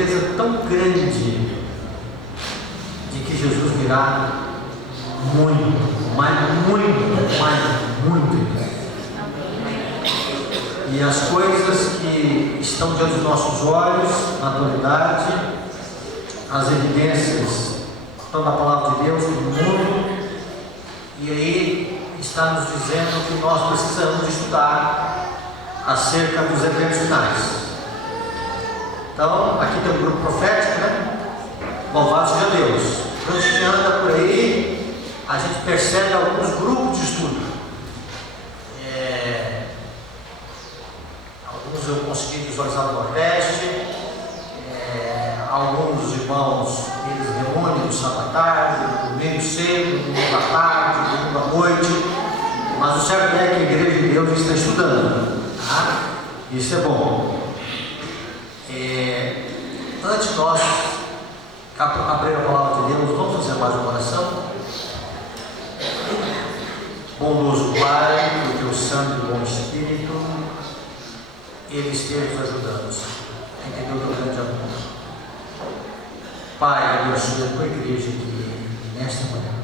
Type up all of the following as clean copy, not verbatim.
certeza tão grande de que Jesus virá muito, mas muito em breve. E as coisas que estão diante dos nossos olhos, na atualidade, as evidências estão na palavra de Deus, no mundo, e aí está nos dizendo que nós precisamos estudar acerca dos eventos finais. Então, aqui tem um grupo profético, né? Louvado seja Deus. Quando a gente anda por aí, a gente percebe alguns grupos de estudo. Alguns eu consegui visualizar no Nordeste, alguns irmãos, eles reúnem no sábado à tarde, no domingo cedo, no domingo à tarde, no domingo à noite, mas o certo é que a Igreja de Deus está estudando, tá? Isso é bom. Antes de nós abrir a palavra de Deus, vamos fazer mais uma oração. Bondoso Pai, do teu santo e bom Espírito, Ele esteja nos ajudando, entendeu o teu grande amor. Pai, abençoe a tua igreja aqui nesta manhã,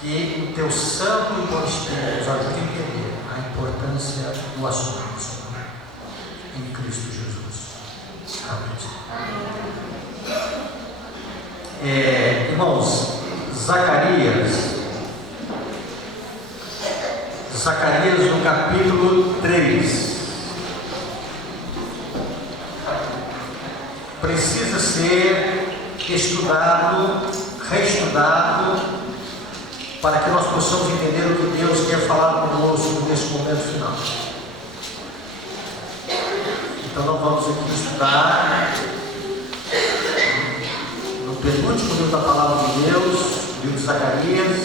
que o teu santo e bom Espírito nos ajude a entender a importância do assunto, Senhor, em Cristo Jesus. Amém. Irmãos, Zacarias no capítulo 3 precisa ser estudado, reestudado, para que nós possamos entender o que Deus quer falar conosco nesse momento final. Então nós vamos aqui estudar no penúltimo livro da palavra de Deus, o livro de Zacarias,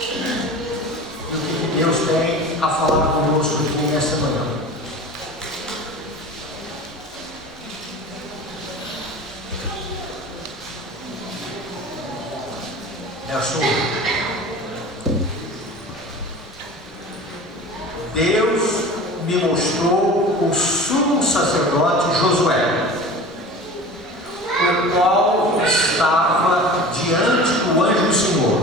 e o que Deus tem a falar conosco aqui nesta manhã. Verso 1. Deus me mostrou o sumo sacerdote Josué, o qual estava diante do anjo do Senhor,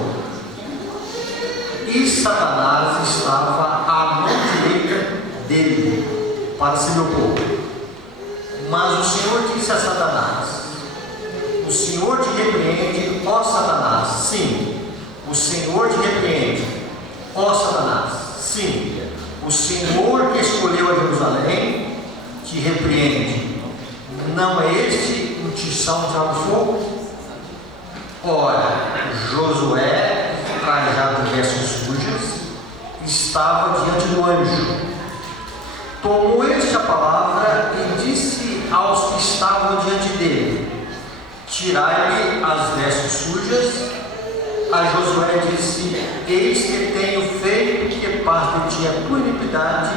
e Satanás estava à mão direita dele, para ser meu povo. Mas o Senhor disse a Satanás: o Senhor te repreende, ó Satanás. Sim, o Senhor te repreende, ó Satanás. Sim, o Senhor que escolheu a Jerusalém te repreende. Não é este um tição de fogo? Ora, Josué, trajado de vestes sujas, estava diante do anjo. Tomou este a palavra e disse aos que estavam diante dele: tirai-lhe as vestes sujas. A Josué disse: eis que tenho feito que parte de ti a tua iniquidade,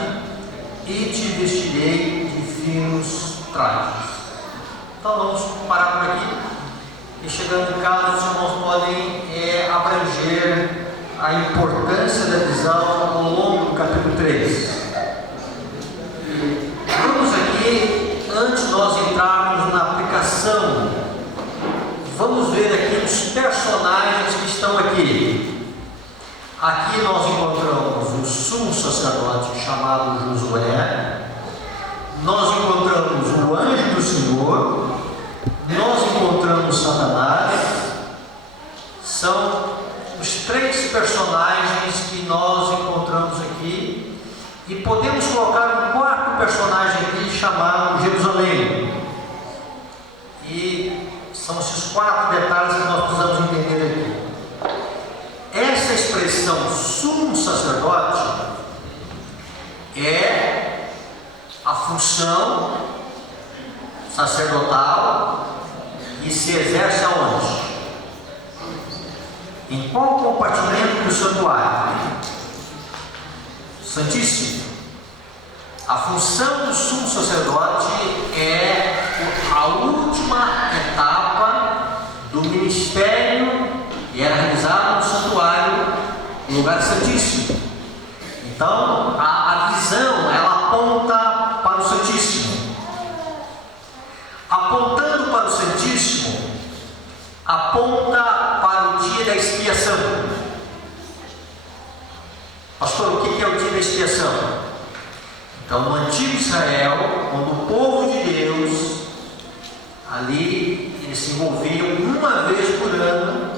e te vestirei de finos trajes. Então vamos parar por aqui, e chegando em casa os irmãos podem abranger a importância da visão ao longo do capítulo 3. Vamos aqui, antes de nós entrarmos na aplicação, vamos ver aqui os personagens que estão aqui. Aqui nós encontramos o sumo sacerdote chamado Josué, nós encontramos o anjo do Senhor, nós encontramos Satanás. São os três personagens que nós encontramos aqui, e podemos colocar um quarto personagem aqui chamado Jerusalém. E são esses quatro detalhes que nós precisamos entender aqui. Essa expressão sumo sacerdote é a função sacerdotal e se exerce aonde? Em qual compartimento do santuário? Santíssimo. A função do sumo sacerdote é a última etapa do ministério e era realizado no santuário, no lugar santíssimo. Então a visão ela aponta para o Santíssimo. aponta para o dia da expiação. Pastor, o que é o dia da expiação? Então, no antigo Israel, quando o povo de Deus, ali, eles se envolviam uma vez por ano,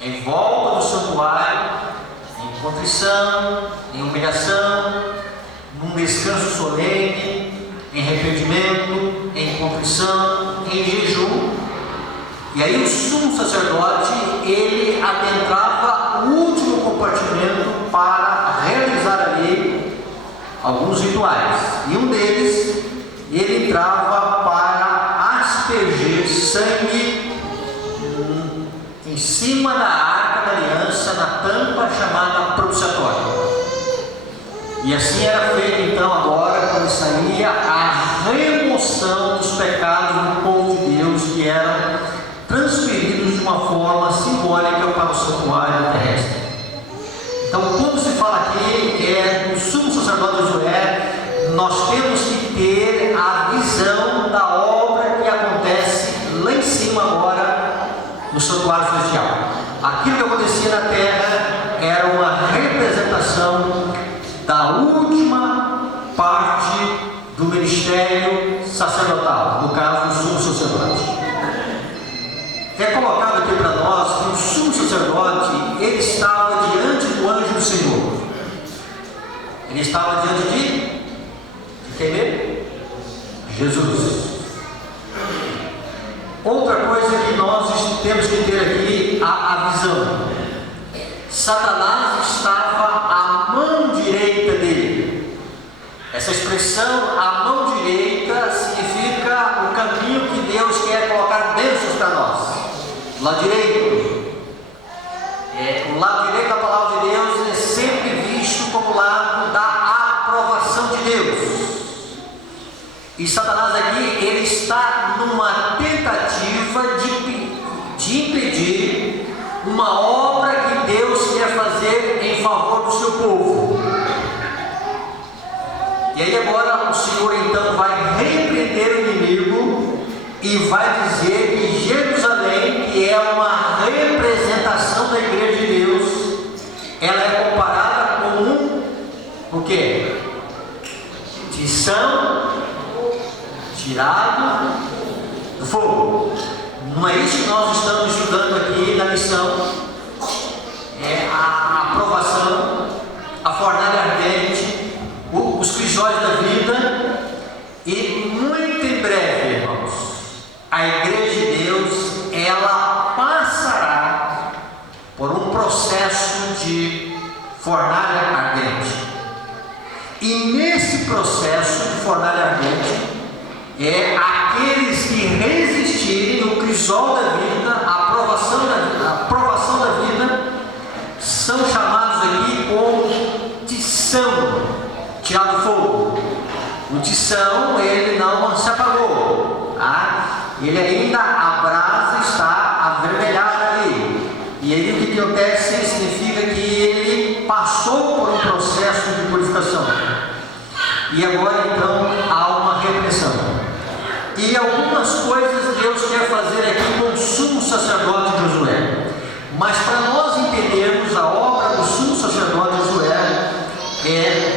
em volta do santuário, em contrição, em humilhação, num descanso solene, em arrependimento, em contrição, em jejum. E aí o sumo sacerdote, ele adentrava o último compartimento para realizar ali alguns rituais. E um deles, ele entrava para aspergir sangue em cima da arca da aliança, na tampa chamada propiciatória. E assim era feito então agora, quando saía a remoção dos pecados do povo de Deus, que eram transferidos de uma forma simbólica para o santuário terrestre. Então, quando se fala aqui do sumo sacerdote Josué, nós temos que ter a visão da obra que acontece lá em cima agora no santuário celestial. Aquilo que acontecia na terra era uma representação da última parte do ministério sacerdotal, no caso do sumo sacerdote. É colocado aqui para nós que o sumo sacerdote, ele estava diante do anjo do Senhor. Ele estava diante de quem mesmo? Jesus. Outra coisa que nós temos que ter aqui, a visão. Satanás estava à mão direita dele. Essa expressão, a mão direita, significa o caminho que Deus quer colocar bênçãos para nós. O lado direito. O lado direito da palavra de Deus é sempre visto como o lado da aprovação de Deus. E Satanás aqui, ele está numa tentativa de impedir uma obra que Deus quer fazer em favor do seu povo. E aí agora o Senhor então vai repreender o inimigo e vai dizer que Jerusalém, que é uma representação da igreja de Deus, ela é comparada com o quê? Tição tirado do fogo. Não é isso que nós estamos estudando aqui na lição. É a aprovação, a fornalha ardente, os crisóis da vida. E muito em breve, irmãos, a igreja de Deus, ela passará por um processo de fornalha ardente. E nesse processo de fornalha ardente, aqueles que resistirem no crisol da vida, a aprovação da vida, são chamados aqui como tição, tirado do fogo. O tição, ele não se apagou, tá? Ele ainda, a brasa está avermelhada ali. E aí o que acontece significa que ele passou por um processo de purificação. E agora então há uma repressão. E algumas coisas Deus quer fazer aqui com o sumo sacerdote Josué. Mas para nós entendermos a obra do sumo sacerdote Josué,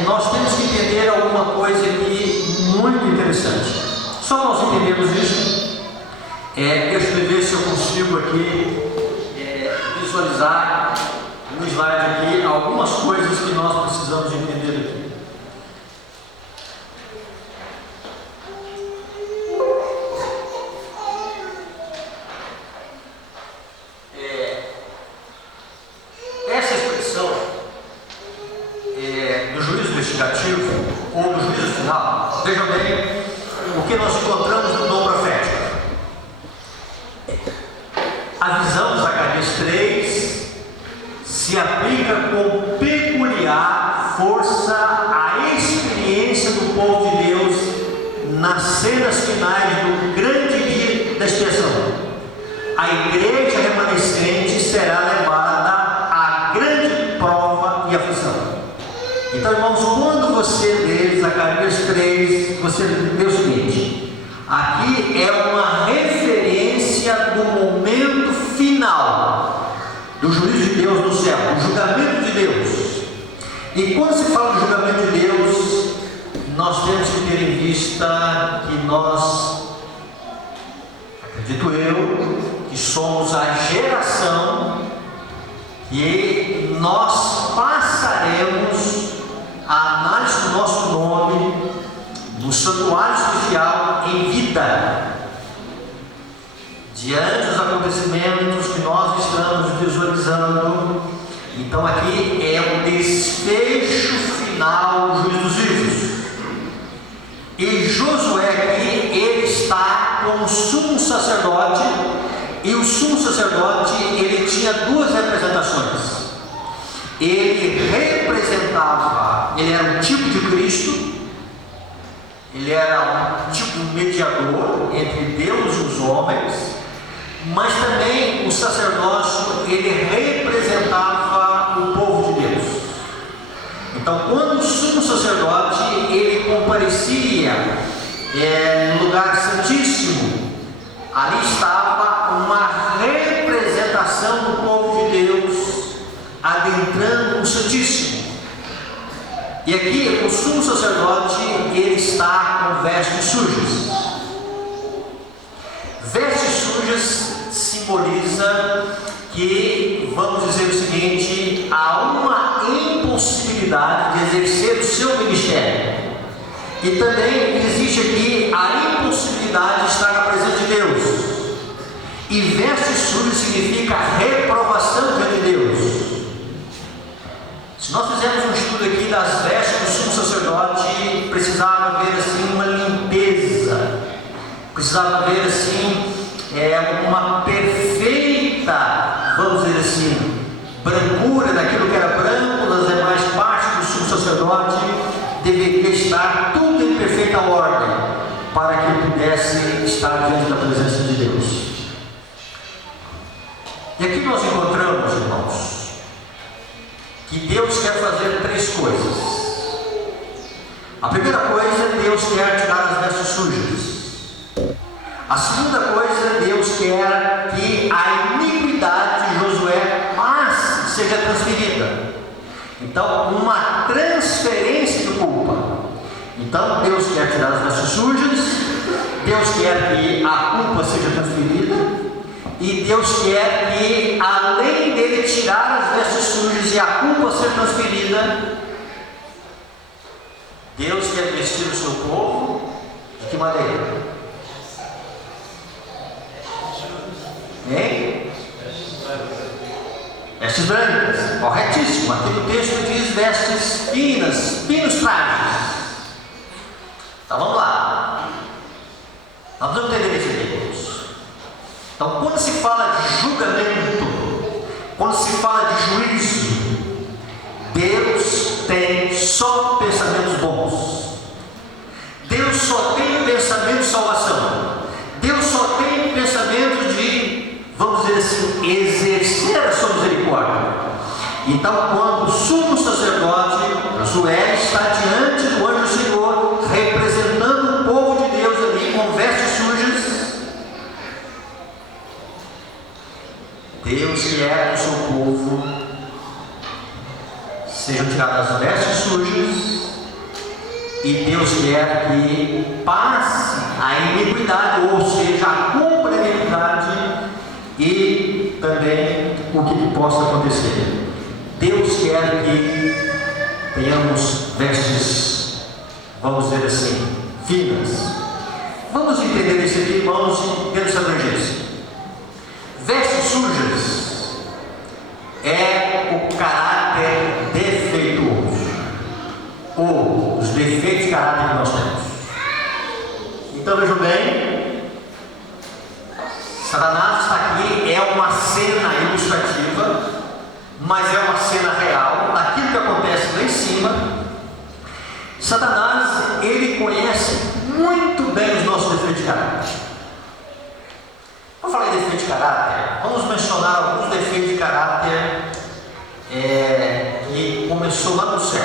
nós temos que entender alguma coisa aqui muito interessante. Só nós entendemos isso. Deixa eu ver se eu consigo aqui visualizar no slide aqui algumas coisas que nós precisamos entender aqui. Essa expressão do juízo investigativo ou do juízo final, vejam bem o que nós encontramos no dom profético. A visão de Zacarias 3 se aplica com peculiar força à experiência do povo de Deus nas cenas finais do grande dia da expiação. A igreja remanescente será levada à grande prova e aflição. Então, irmãos, quando você lê Zacarias 3, você lê o seguinte: aqui é uma referência do momento final do juízo de Deus no céu, do julgamento de Deus. E quando se fala do julgamento de Deus, nós temos que ter em vista que nós, acredito eu, que somos a geração que nós passaremos a análise do nosso nome no santuário celestial em vida, diante dos acontecimentos que nós estamos visualizando. Então aqui é o desfecho final do juízo dos vivos. E Josué aqui, ele está como sumo sacerdote, e o sumo sacerdote, ele tinha duas representações. Ele representava, ele era um tipo de Cristo, ele era um tipo de mediador entre Deus e os homens, mas também o sacerdócio, ele representava o povo de Deus. Então, quando o sumo sacerdote, ele comparecia no lugar santíssimo, ali estava uma representação do povo de Deus adentrando o Santíssimo. E aqui o sumo sacerdote, ele está com vestes sujas. Vestes sujas simboliza que, vamos dizer o seguinte, há uma impossibilidade de exercer o seu ministério. E também existe aqui a impossibilidade de estar na presença de Deus. E vestes sujas significa reprovação diante de Deus. Se nós fizermos um estudo aqui das vestes do sumo sacerdote, precisava haver assim uma limpeza, precisava haver assim uma perfeita, vamos dizer assim, brancura daquilo que era branco, das demais partes do sumo sacerdote, deveria estar tudo em perfeita ordem, para que ele pudesse estar diante da presença de Deus. E aqui nós encontramos, irmãos, que Deus quer fazer três coisas. A primeira coisa, Deus quer tirar as vestes sujas. A segunda coisa, Deus quer que a iniquidade de Josué passe, seja transferida. Então, uma transferência de culpa. Então, Deus quer tirar as vestes sujas, Deus quer que a culpa seja transferida, e Deus quer que, além dele tirar as vestes sujas e a culpa ser transferida, Deus quer vestir o seu povo de que maneira? Vestes brancas, corretíssimo. Aqui no texto diz vestes finas, finos trajes. Então vamos lá. Nós vamos entender isso aqui, irmãos. Então, quando se fala de julgamento, quando se fala de juízo, Deus tem só pensamentos bons. Deus só tem pensamento de salvação. Deus só tem pensamento de, vamos dizer assim, exercer a sua misericórdia. Então, quando o sumo sacerdote Josué está diante do anjo do Senhor, representando o povo de Deus ali com vestes sujas, Deus quer que o seu povo sejam tiradas as vestes sujas, e Deus quer que passe a iniquidade, ou seja, a culpa da iniquidade, e também o que possa acontecer. Deus quer que tenhamos vestes, vamos dizer assim, finas. Vamos entender isso aqui, irmãos, dentro dessa abrangência. Vestes sujas é o caráter defeituoso, ou os defeitos de caráter que nós temos. Então vejam bem, Satanás está aqui, é uma cena ilustrativa, mas é uma cena real, daquilo que acontece lá em cima. Satanás, ele conhece muito bem os nossos defeitos de caráter. Vamos falar em defeito de caráter? Vamos mencionar alguns defeitos de caráter que começou lá no céu.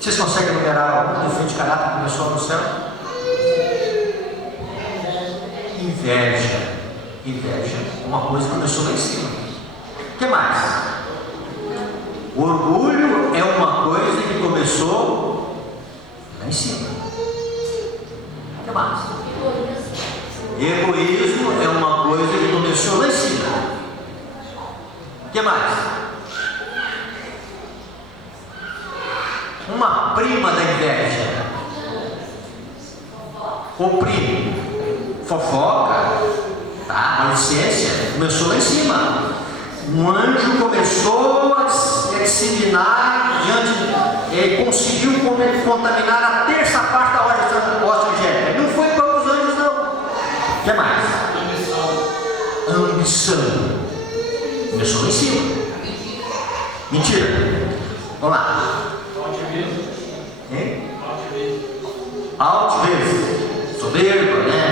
Vocês conseguem numerar algum defeito de caráter que começou lá no céu? Inveja. Inveja é uma coisa que começou lá em cima. O que mais? Orgulho é uma coisa que começou lá em cima. O que mais? Egoísmo é uma coisa que começou lá em cima. O que mais? Uma prima da inveja. O primo. Fofoca. Tá? Malicência. Começou lá em cima. Um anjo começou a disseminar diante, conseguiu contaminar a terça parte da hóstia angélica. Não foi para os anjos, não. O que mais? Ambição. Começou lá em cima. Mentira. Vamos lá. Altivez. Soberba, né?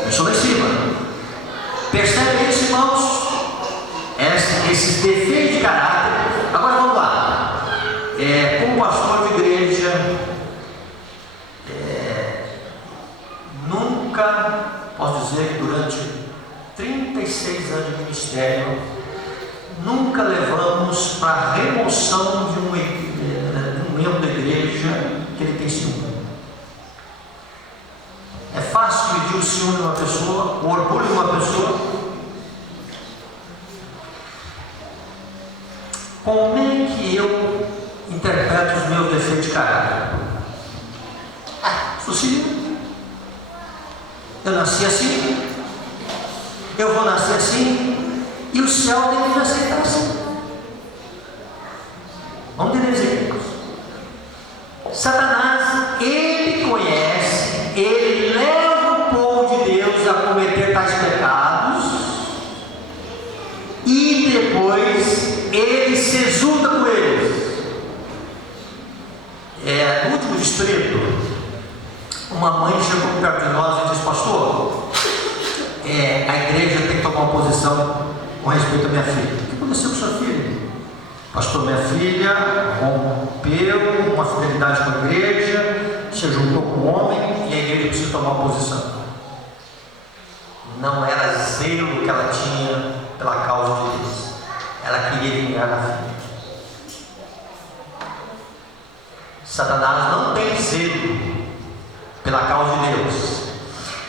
Começou lá em cima. Percebe isso, irmãos? Esses defeitos de caráter. Agora vamos lá. Como pastor de igreja, nunca, posso dizer que durante 36 anos de ministério, nunca levamos para a remoção de um membro da igreja que ele tem ciúme. É fácil medir o ciúme de uma pessoa, o orgulho de uma pessoa. Como é que eu interpreto os meus defeitos de caráter? Sou ciúme. Eu nasci assim. Eu vou nascer assim. E o céu tem que me aceitar assim. Vamos entender isso aqui. Satanás, ele conhece, ele leva o povo de Deus a cometer tais pecados. E depois ele se exulta com eles. No último distrito, uma mãe chegou perto de nós e disse: pastor, a igreja tem que tomar uma posição com respeito à minha filha. O que aconteceu com sua filha? Pastor, minha filha rompeu uma fidelidade com a igreja, se juntou com o homem e a igreja precisa tomar uma posição. Não era zelo que ela tinha pela causa de Deus. Ela queria vingar na filha. Satanás não tem zelo pela causa de Deus.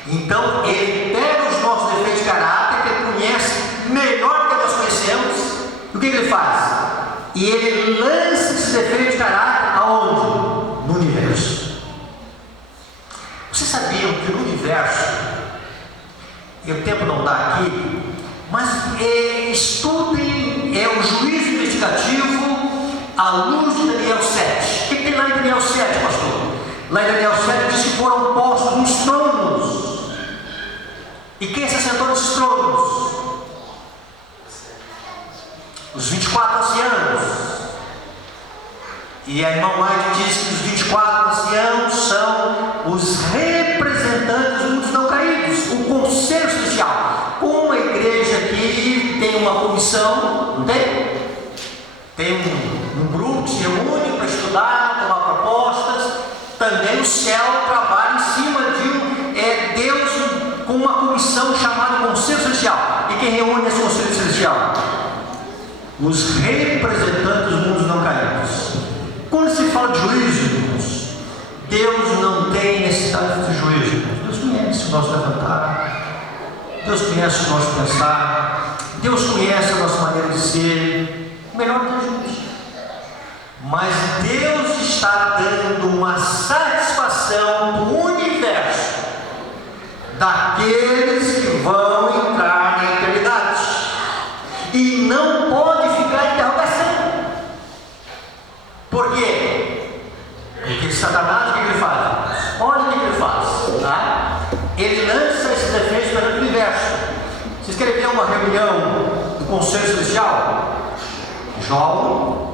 Então ele pega os nossos defeitos de caráter, que ele conhece melhor do que nós conhecemos. E o que ele faz? E ele lança esses defeitos de caráter aonde? No universo. Vocês sabiam que no universo, e o tempo não dá aqui, mas estudem o juízo investigativo à luz de Daniel 7. O que tem lá em Daniel 7, pastor? Lá em Daniel 7 diz que foram postos uns tronos. E quem se assentou nesses tronos? Os 24 anciãos. E a irmã White diz que os 24 anciãos são os representantes dos mundos não caídos, o conselho celestial. Como a igreja aqui tem uma comissão, não tem? Tem um grupo que se reúne para estudar, tomar propostas. Também o céu trabalha em cima de Deus com uma comissão chamada Conselho Celestial. E quem reúne esse Conselho Celestial? Os representantes dos mundos não caídos. Quando se fala de juízo, irmãos, Deus não tem necessidade de juízo. Deus conhece o nosso levantar. Deus conhece o nosso pensar. Deus conhece a nossa maneira de ser. Melhor que a gente. Mas Deus está dando uma satisfação para o universo daqueles que vão entrar na eternidade. E não pode ficar interrogação. Por quê? Porque Satanás, o que ele faz? Olha o que ele faz, tá? Ele lança esses defeitos perante o universo. Vocês querem ver uma reunião do Conselho Celestial? Joga,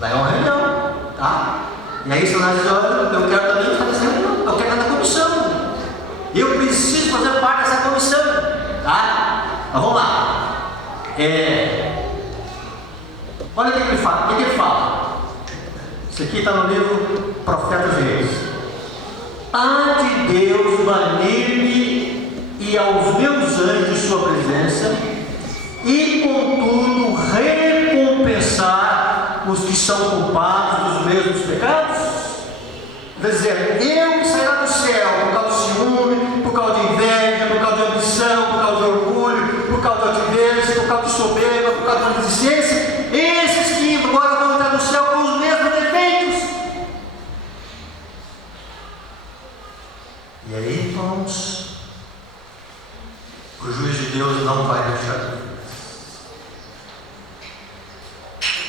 vai uma reunião, tá? E aí Satanás diz: olha, eu quero também fazer essa reunião, eu quero estar na comissão. Eu preciso fazer parte dessa comissão, tá? Mas vamos lá. Olha o que ele fala. O que ele fala? Isso aqui está no livro Profetas e Reis. Há de Deus banir-me e aos meus anjos sua presença. os que são culpados dos mesmos pecados? Quer dizer, eu que sairá do céu por causa de ciúme, por causa de inveja, por causa de ambição, por causa de orgulho, por causa de altivez, por causa de soberba, por causa de maledicência, esses que agora vão entrar no céu com os mesmos defeitos. E aí, irmãos, o juiz de Deus não vai deixar dúvidas.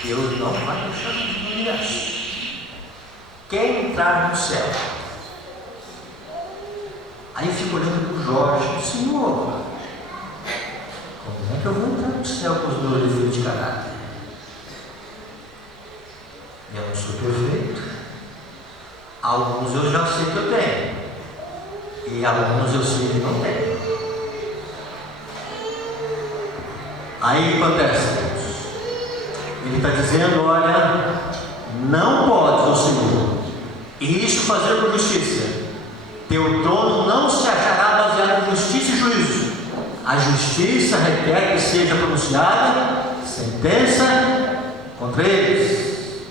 Deus não vai deixar dúvidas. Quem entrar no céu? Aí eu fico olhando para o Jorge, Senhor, como é que eu vou entrar no céu com os meus defeitos de caráter? Eu não sou perfeito. Alguns eu já sei que eu tenho, e alguns eu sei que não tenho. Aí o que acontece? Ele está dizendo, olha, não podes, ó Senhor, isso fazer por justiça. Teu trono não se achará baseado em justiça e juízo. A justiça requer que seja pronunciada sentença contra eles.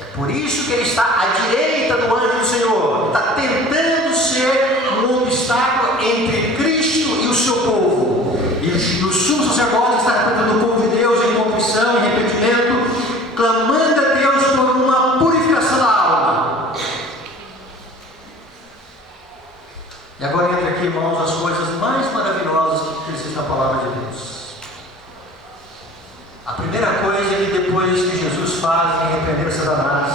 É por isso que ele está à direita do anjo do Senhor. Está tentando ser um obstáculo entre Cristo e o seu povo. E o sumo sacerdote está representando o povo de Deus em contrição e arrependimento, clamando a Deus por uma purificação da alma. E agora entra aqui, irmãos, as coisas mais maravilhosas que existem na palavra de Deus. A primeira coisa que depois que Jesus faz em repreender Satanás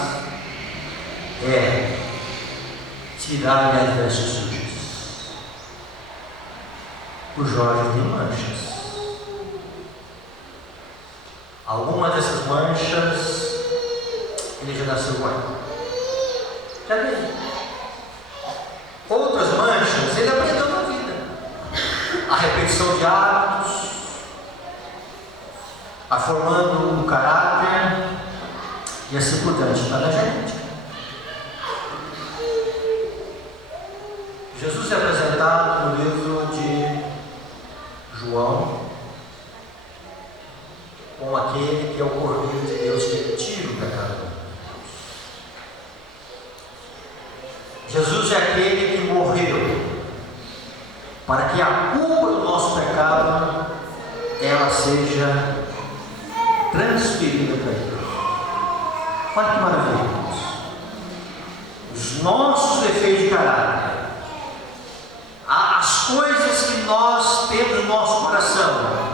é tirar-lhe as vestes sujas. O Jorge tem manchas. Algumas dessas manchas ele já nasceu com ela. Já veio. Outras manchas ele aprendeu na vida. A repetição de hábitos, a formando o caráter e assim por diante. Está na genética. Jesus é apresentado no livro de João como aquele que é o Cordeiro de Deus que tira o pecado do mundo. Jesus é aquele que morreu para que a culpa do nosso pecado ela seja transferida para Ele. Olha que maravilha, irmãos. Os nossos defeitos de caráter, as coisas que nós temos no nosso coração,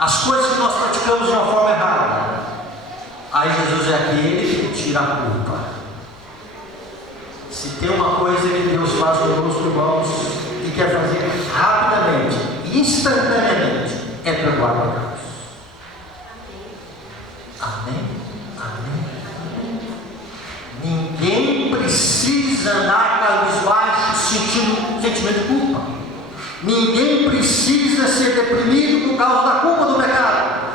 as coisas que nós praticamos de uma forma errada, aí Jesus é aquele que tira a culpa. Se tem uma coisa que Deus faz conosco, irmãos, e quer fazer rapidamente, instantaneamente, é perdoar pecados. Amém? Amém? Ninguém precisa andar cabisbaixo sentindo sentimento de culpa. Ninguém precisa ser deprimido por causa da culpa do pecado.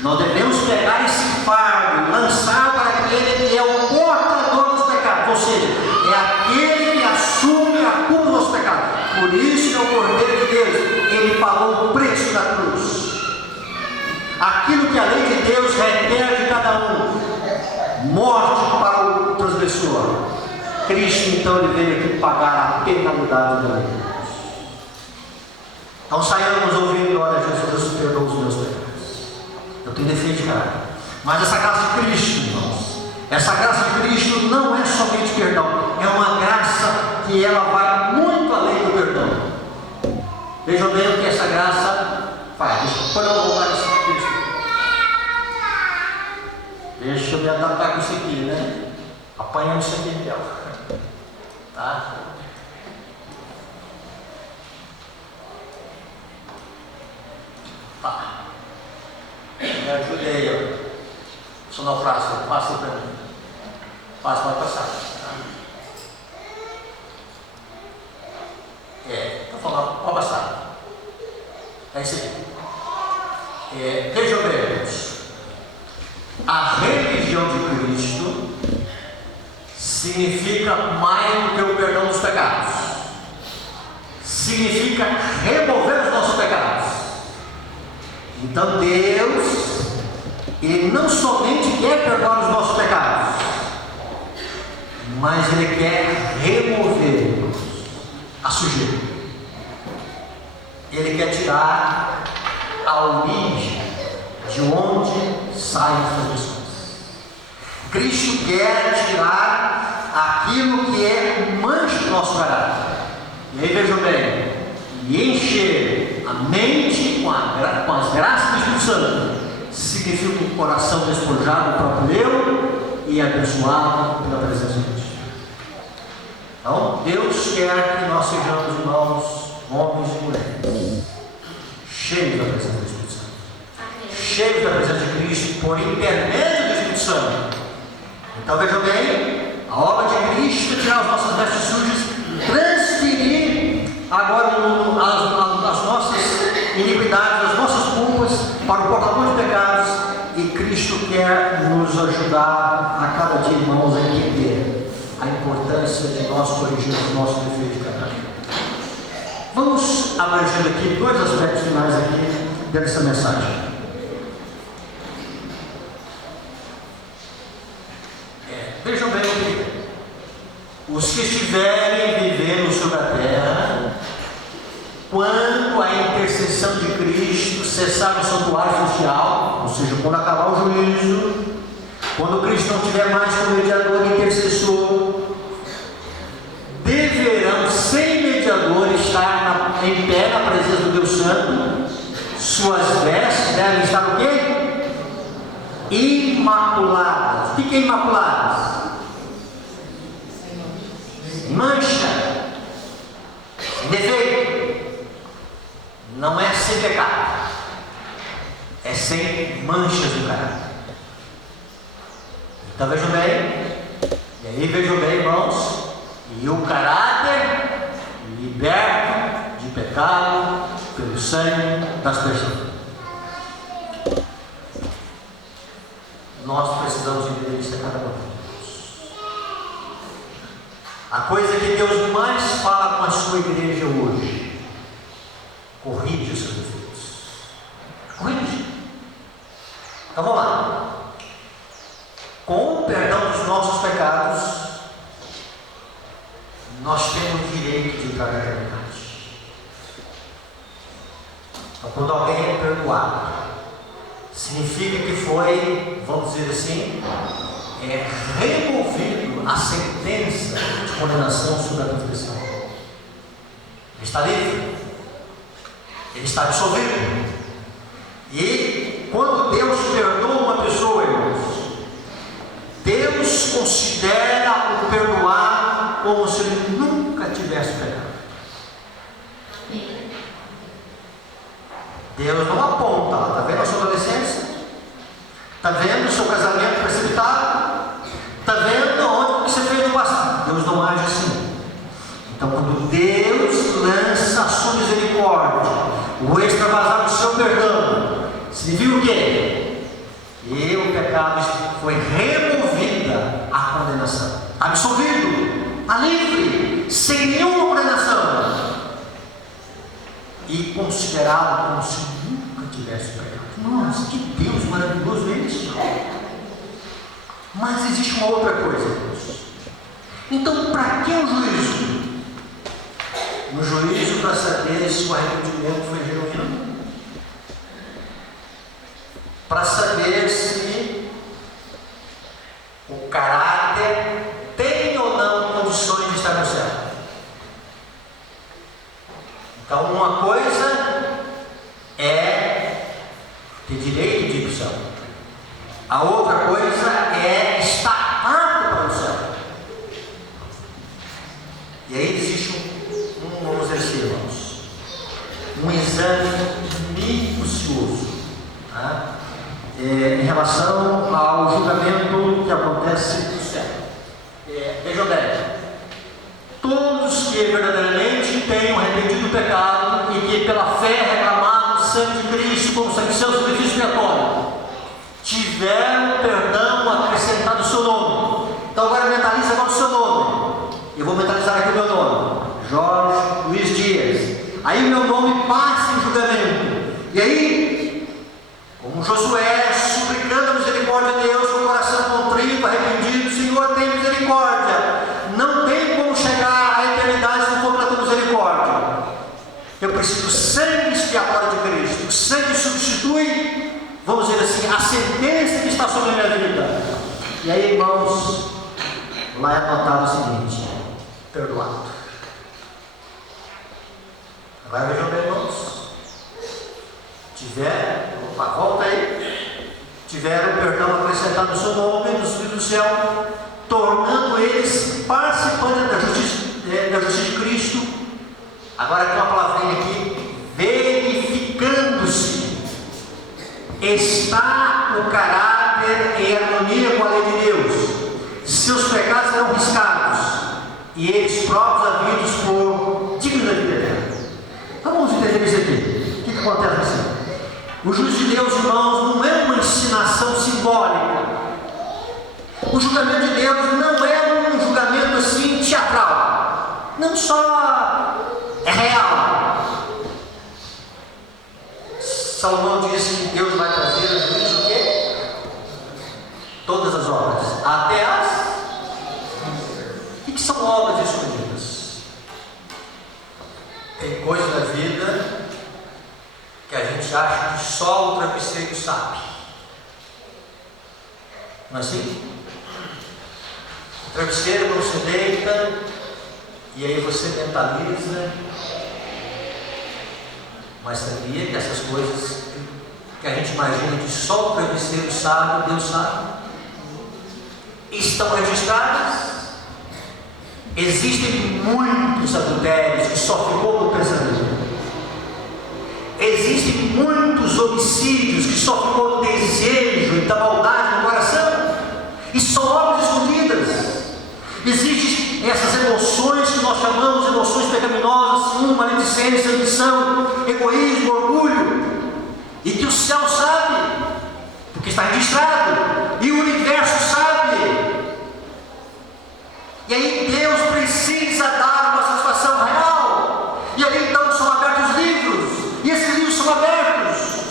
Nós devemos pegar esse fardo, lançar para aquele que é o portador dos pecados, ou seja, é aquele que assume a culpa do nosso pecado. Por isso é o Cordeiro de Deus. Ele pagou o preço da cruz. Aquilo que a lei de Deus requer de cada um, morte para o transgressor. Cristo então ele veio aqui pagar a penalidade da lei. Então saímos ouvindo, olha, Jesus perdoou os meus pecados. Eu tenho defeito de caráter. Mas essa graça de Cristo, irmãos, essa graça de Cristo não é somente perdão, é uma graça que ela vai muito além do perdão. Vejam bem o que essa graça faz. Deixa eu voltar esse texto. Deixa eu me adaptar com isso aqui, né? Apanhando isso aqui então. Tá? Tá. Me ajude aí, ó. Sonofrágil, passa para mim. Passa, pode passar. Tá? Estou falando, pode passar. É isso aqui. Vejam bem, a religião de Cristo significa mais do que o perdão dos pecados. Significa remover os nossos pecados. Então Deus Ele não somente quer perdoar os nossos pecados, mas Ele quer remover a sujeira. Ele quer tirar a origem de onde saem as pessoas. Cristo quer tirar aquilo que é mancha do nosso caráter. E aí vejam bem, e encher a mente com as graças do Espírito Santo significa um coração despojado do próprio eu e abençoado pela presença de Deus. Então, Deus quer que nós sejamos, irmãos, homens e mulheres cheios da presença do Espírito Santo, cheios da presença de Cristo por intermédio do Espírito Santo. Então vejam bem, a obra de Cristo é tirar as nossas vestes sujas, transferir agora as nossas iniquidades, as nossas culpas para o portador de pecados, e Cristo quer nos ajudar a cada dia, irmãos, a entender a importância de nós corrigirmos os nossos defeitos de caráter. Vamos abranger aqui dois aspectos finais aqui dessa mensagem. Vejam bem o que os que estiverem vivendo sobre a terra, quando a intercessão de Cristo cessar no santuário celestial, ou seja, quando acabar o juízo, quando Cristo não tiver mais como mediador e intercessor, deverão, sem mediador, estar em pé na presença do Deus Santo. Suas vestes devem estar o quê? Imaculadas. O que é imaculadas? Sem mancha, sem defeito. Não é sem pecado, é sem manchas do caráter. Então vejam bem, e aí vejam bem, irmãos, e o caráter liberto de pecado pelo sangue das pessoas. Nós precisamos entender isso a cada momento. A coisa que Deus mais fala com a sua igreja hoje: corrige os seus defeitos. Corrige. Então vamos lá. Com o perdão dos nossos pecados, nós temos o direito de entrar na eternidade. Então, quando alguém é perdoado, significa que foi, vamos dizer assim, removido a sentença de condenação sobre a transgressão. Ele está livre, ele está absolvido. E quando Deus perdoa uma pessoa, irmãos, Deus considera o perdoar como se ele nunca tivesse pecado. Deus não aponta, está vendo a sua adolescência? Está vendo o seu casamento precipitado? Está vendo onde você fez no passado? Deus não age assim. Então, quando Deus lança a sua misericórdia, o extravasar do seu perdão, significa o quê? E o pecado foi removida a condenação, absolvido, a livre, sem nenhuma condenação, e considerado como se nunca tivesse pecado. Nossa, que Deus maravilhoso é isso! Mas existe uma outra coisa, Deus. Então, para que o juízo? No juízo, para saber se o arrependimento foi genuíno, para saber se o caráter tem ou não condições de estar no céu. Então, uma coisa é ter direito de ir para o céu, a outra coisa é estar apto para o céu. E aí existe vamos dizer assim, irmãos, um exame minucioso, tá? Em relação ao julgamento que acontece no céu. Vejam bem, todos que verdadeiramente tenham arrependido do pecado e que pela fé reclamaram o sangue de Cristo como seu sacrifício expiatório, tiveram perdão acrescentado no seu nome. Então agora mentaliza agora o seu nome. Eu vou mentalizar aqui o meu nome, Jorge Luiz Dias. Aí o meu nome passa em julgamento. E aí, como Josué suplicou suplicando a misericórdia de Deus, com o coração contrito, arrependido, Senhor, tem misericórdia. Não tem como chegar à eternidade se não for pela tua misericórdia. Eu preciso do sangue expiatório de Cristo. O sangue substitui, vamos dizer assim, a sentença que está sobre a minha vida. E aí, irmãos, lá é anotado o seguinte: perdoado. Agora vejam bem, irmãos. Volta aí. Tiveram o perdão acrescentado no seu nome, no Espírito do céu, tornando eles participantes da justiça de Cristo. Agora tem uma palavrinha aqui: verificando-se está o caráter em harmonia com a lei de Deus. Seus pecados serão riscados e eles próprios havidos por dignos da vida eterna. Então vamos entender isso aqui. O que acontece assim? O juízo de Deus, irmãos, não é uma ensinação simbólica. O julgamento de Deus não é um julgamento assim teatral. Não só é real. Salomão disse que Deus vai trazer a juízo o quê? Todas as obras, até as. O que são obras escondidas? Tem coisas na vida que a gente acha que só o travesseiro sabe. Não é assim? O travesseiro você deita e aí você mentaliza, mas sabia que essas coisas que a gente imagina que só o travesseiro sabe, Deus sabe, estão registradas. Existem muitos adultérios que só ficou no pensamento. Existem muitos homicídios que só ficou no desejo e da maldade no coração. E são obras escondidas. Existem essas emoções que nós chamamos de emoções pecaminosas: ciúme, maledicência, ambição, egoísmo, orgulho. E que o céu sabe, porque está registrado. E o universo sabe. E aí Deus precisa dar uma satisfação real. E ali então são abertos os livros. E esses livros são abertos.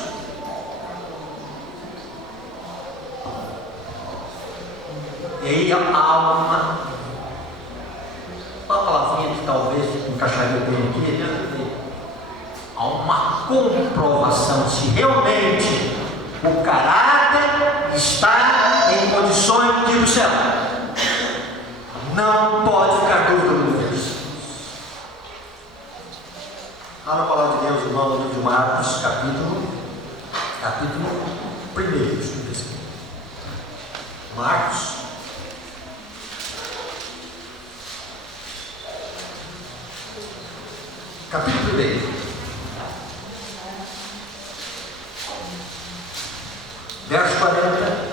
E aí há uma palavrinha que talvez encaixaria bem aqui. Há uma comprovação se realmente o caráter está em condições de ir do céu. Não pode ficar dúvida no universo. Lá na palavra de Deus, irmão, no livro de Marcos, capítulo 1. Estuda assim. Marcos, capítulo 1. Verso 40.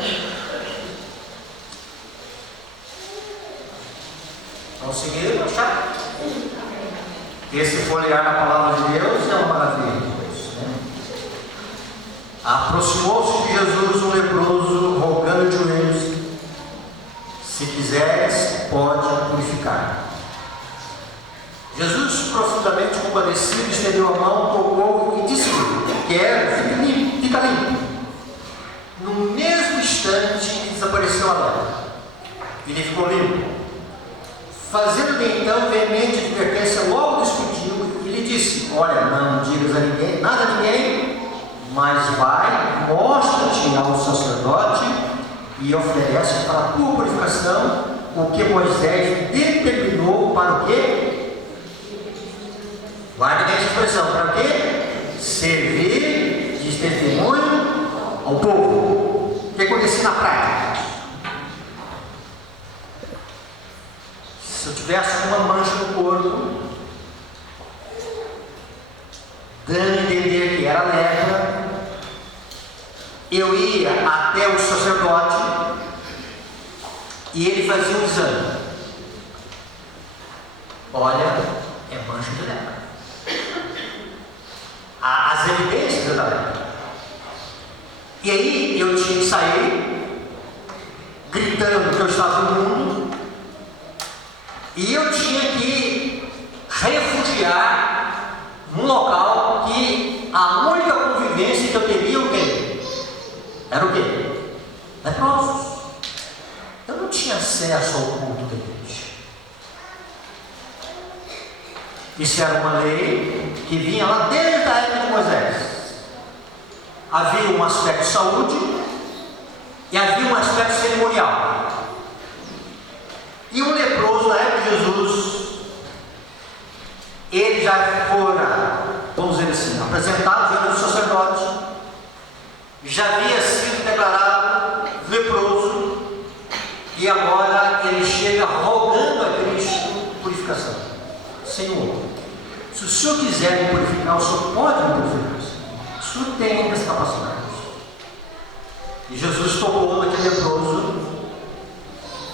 Conseguiram achar? Esse folhear na palavra de Deus é uma maravilha. Né? Aproximou-se de Jesus um leproso, rogando de joelhos: se quiseres, pode purificar. Jesus, profundamente compadecido, estendeu a mão, tocou e disse-lhe: quero, fica limpo. No mesmo instante, desapareceu a lepra. Ele ficou limpo. Fazendo-lhe então veemente advertência, logo discutiu e lhe disse: olha, não digas a ninguém, nada a ninguém, mas vai, mostra-te ao sacerdote e oferece para a tua purificação o que Moisés determinou para o quê? Guarde bem essa expressão: para o quê? Servir de testemunho ao povo. O que acontecia na prática? Se eu tivesse uma mancha no corpo, dando a entender que era lepra, eu ia até o sacerdote e ele fazia um exame. Olha, é mancha de lepra. As evidências da lepra. E aí eu tinha que sair gritando que eu estava imundo. E eu tinha que refugiar num local que a única convivência que eu teria o quê? Era o quê? leprosos. Eu não tinha acesso ao culto da igreja. Isso era uma lei que vinha lá desde a época de Moisés. Havia um aspecto de saúde e havia um aspecto cerimonial. E o leproso, na época de Jesus, ele já fora, vamos dizer assim, apresentado diante do sacerdote, já havia sido declarado leproso, e agora ele chega rogando a Cristo purificação. Senhor, se o Senhor quiser me purificar, o Senhor pode me purificar. O Senhor tem essa capacidade. E Jesus tocou naquele leproso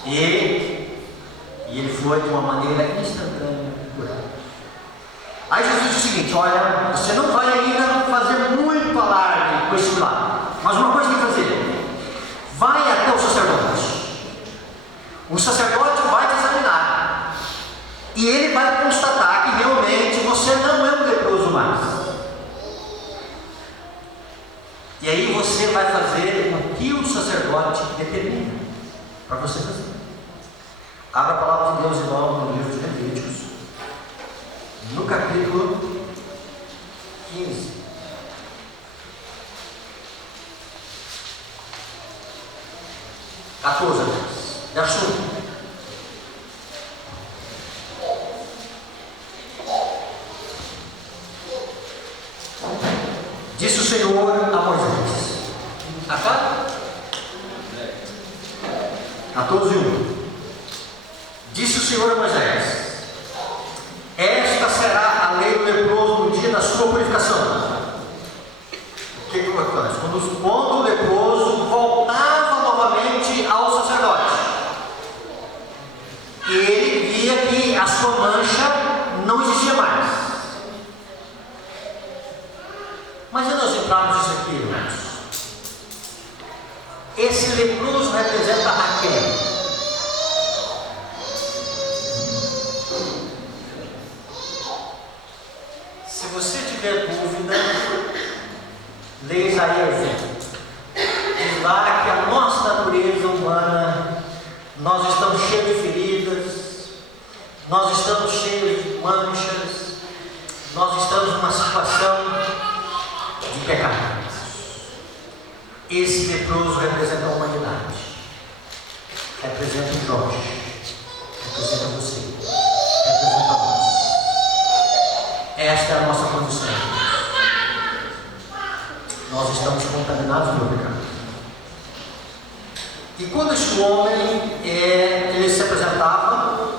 e ele foi de uma maneira instantânea curado. Aí Jesus disse o seguinte: olha, você não vai ainda fazer muito alarde com esse milagre, mas uma coisa tem que fazer: vai até o sacerdote. O sacerdote vai te examinar e ele vai constatar que realmente você não é um leproso mais. E aí você vai fazer o que o sacerdote determina para você fazer. Abra a palavra de Deus, irmão, no livro de Levíticos, no capítulo 15. Verso 1. Disse o Senhor a Moisés. Acaba? 14:1. Disse o Senhor a Moisés: esta será a lei do leproso no dia da sua purificação. O que acontece? Quando o leproso voltava novamente ao sacerdote, ele via que a sua mancha não existia mais. Mas e nós entrarmos nisso aqui, irmãos? Esse leproso representa Raquel. Se você tiver dúvida, leia Isaías 1. Diz lá que a nossa natureza humana, nós estamos cheios de feridas, nós estamos cheios de manchas, nós estamos numa situação de pecado. Esse leproso representa a humanidade, representa o Jorge, representa você, representa nós. Esta é a nossa condição. Nós estamos contaminados pelo pecado. E quando este homem ele se apresentava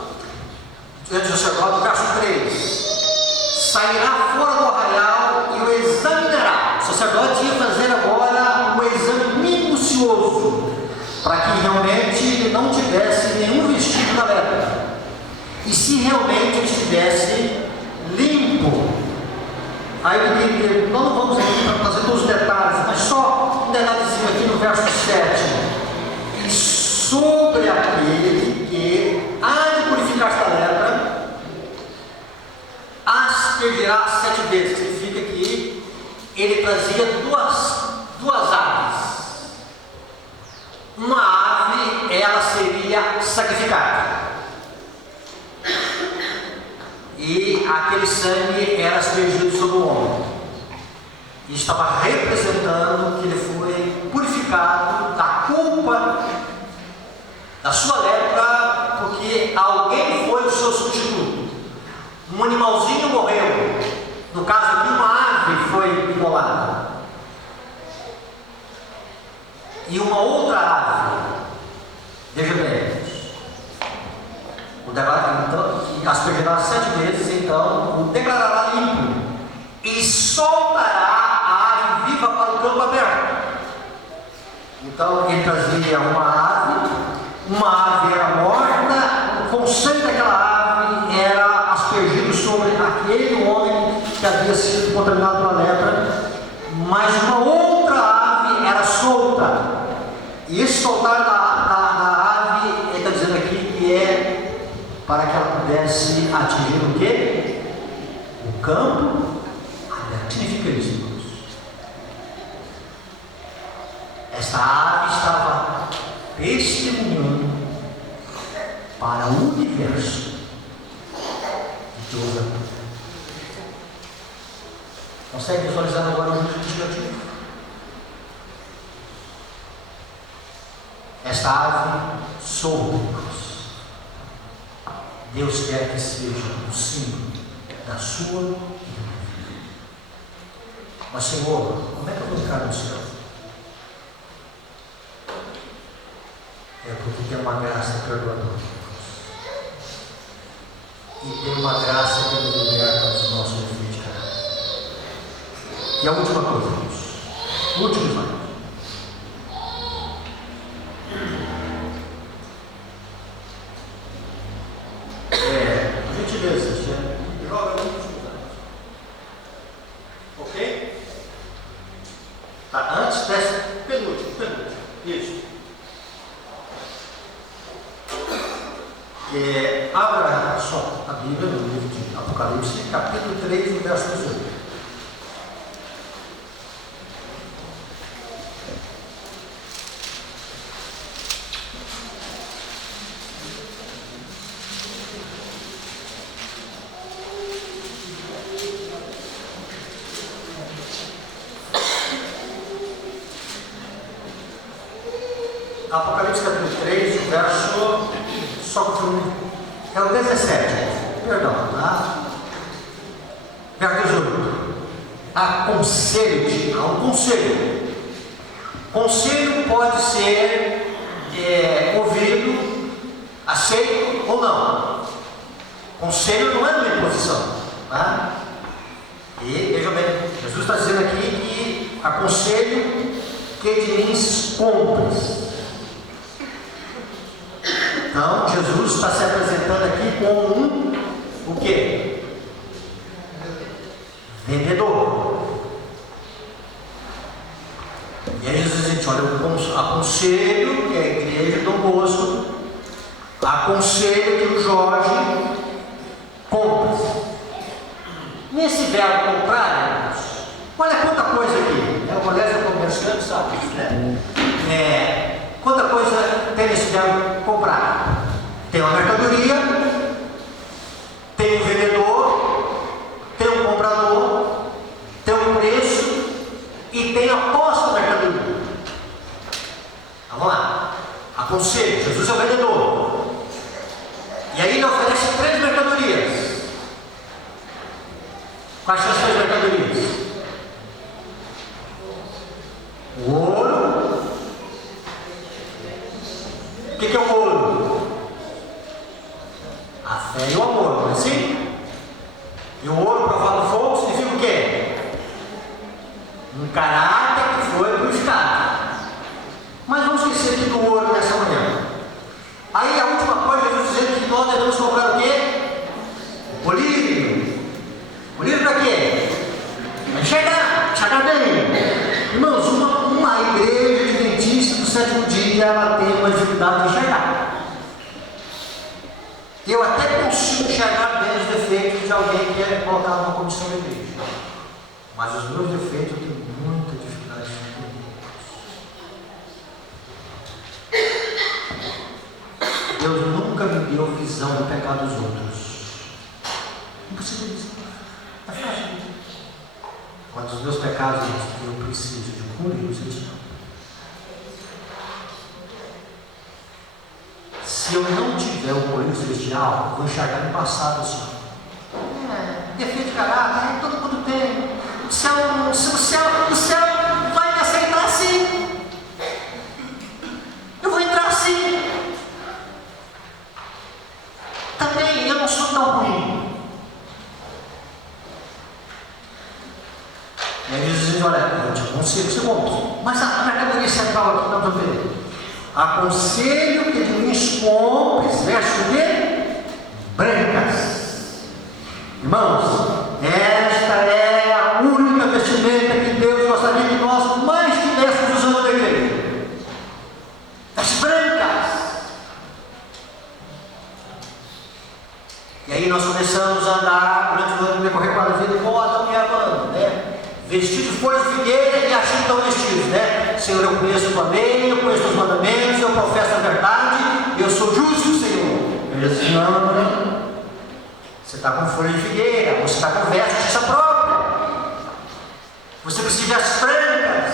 diante do sacerdote, no verso 3, sairá fora do arraial e o examinará. O sacerdote ia fazer agora um exame minucioso, para que realmente ele não tivesse nenhum vestígio da lepra, e se realmente ele estivesse limpo. Aí nós não vamos aqui para trazer todos os detalhes, mas só um detalhezinho aqui no verso 7. E sobre aquele que há de purificar esta lepra, aspergirá 7 vezes. Significa que ele trazia duas aves. Uma ave, ela seria sacrificada, e aquele sangue era aspergido sobre o homem, e estava representando que ele foi purificado da culpa da sua lepra, porque alguém foi o seu substituto. Um animalzinho morreu, no caso aqui uma ave foi imolada, e uma outra ave, veja bem, o declarará, então, aspergirá 7 vezes, então o declarará limpo e soltará a ave viva para o campo aberto. Então ele trazia uma ave era morta, com o sangue daquela ave era aspergido sobre aquele homem que havia sido contaminado pela lepra, mas uma outra ave era solta, e esse soltar da ave, ele está dizendo aqui que é para que ela pudesse atingir o quê? O campo aberto. Significa isso, irmãos. Esta ave estava testemunhando para o universo de Deus amor. Consegue visualizar agora o juízo legislativo? Esta ave sobre a cruz. Deus quer que seja o símbolo da sua vida. Mas, Senhor, como é que eu vou entrar no céu? É porque tem uma graça perdoadora. E tem uma graça que nos liberta dos nossos defeitos de caráter. E a última coisa, irmãos. O último slide. Gentileza, joga no último slide. Ok? Tá, antes dessa, penúltimo. Isso. Abra só a Bíblia no livro de Apocalipse, capítulo 3, verso 18. Apocalipse capítulo 3, verso, só confirmo, é o 17, perdão, tá? Verso 18. Aconselho-te, há um conselho. Conselho pode ser ouvido, aceito ou não. Conselho não é uma imposição, tá? E veja bem, Jesus está dizendo aqui que aconselho que de mim compres. Então, Jesus está se apresentando aqui como o quê? Vendedor. E aí Jesus diz, olha, eu aconselho que a igreja do Bosco, aconselho que o Jorge compre. Nesse verbo comprar, irmãos, olha quanta coisa aqui. O colégio comerciante sabe isso, né? Quanta coisa tem nesse verbo comprar? Tem uma mercadoria, tem um vendedor, tem um comprador, tem um preço e tem a posse da mercadoria. Vamos lá. Aconselho, Jesus é o vendedor. E aí ele oferece 3 mercadorias. Quais são as 3 mercadorias? O ouro. O que é o ouro? A fé e o amor, não é assim? E o ouro provado no fogo significa o quê? Um caráter que foi purificado. Mas vamos esquecer aqui do ouro nessa manhã. Aí a última coisa, Jesus dizendo que nós devemos comprar o quê? Olívio. Olívio para quê? Para enxergar bem. Irmãos, uma igreja adventista do 7º dia, ela tem uma dificuldade de enxergar. Eu até consigo enxergar bem os defeitos de alguém que é colocado numa comissão da igreja. Mas os meus defeitos eu tenho muita dificuldade de entender. Deus nunca me deu visão do pecado dos outros. Não precisa disso. É fácil. Quando os meus pecados eu preciso de cura, eu preciso não. Se eu não tiver o olho celestial, eu vou enxergar no passado assim. Defeito de caráter, todo mundo tem. O céu vai me aceitar assim. Eu vou entrar assim. Também eu não sou tão ruim. E aí Jesus diz, olha, eu te aconselho que você compre. Mas a mercadoria central aqui não estou vendo. Aconselho que de mim compres, verso de brancas. Irmãos, esta é a única vestimenta que Deus gostaria que nós mais estivéssemos usando na igreja. As brancas. E aí nós começamos a andar durante o ano, decorrer para a vida, igual Adão e Eva, né? Vestidos de folhas de figueira e assim estão vestidos, né? Senhor, eu conheço a tua lei, eu conheço os teus mandamentos, eu professo a verdade, eu sou justo, Senhor. Ele diz: não, você está com folha de figueira, você está com vestes de justiça própria, você precisa de vestes brancas.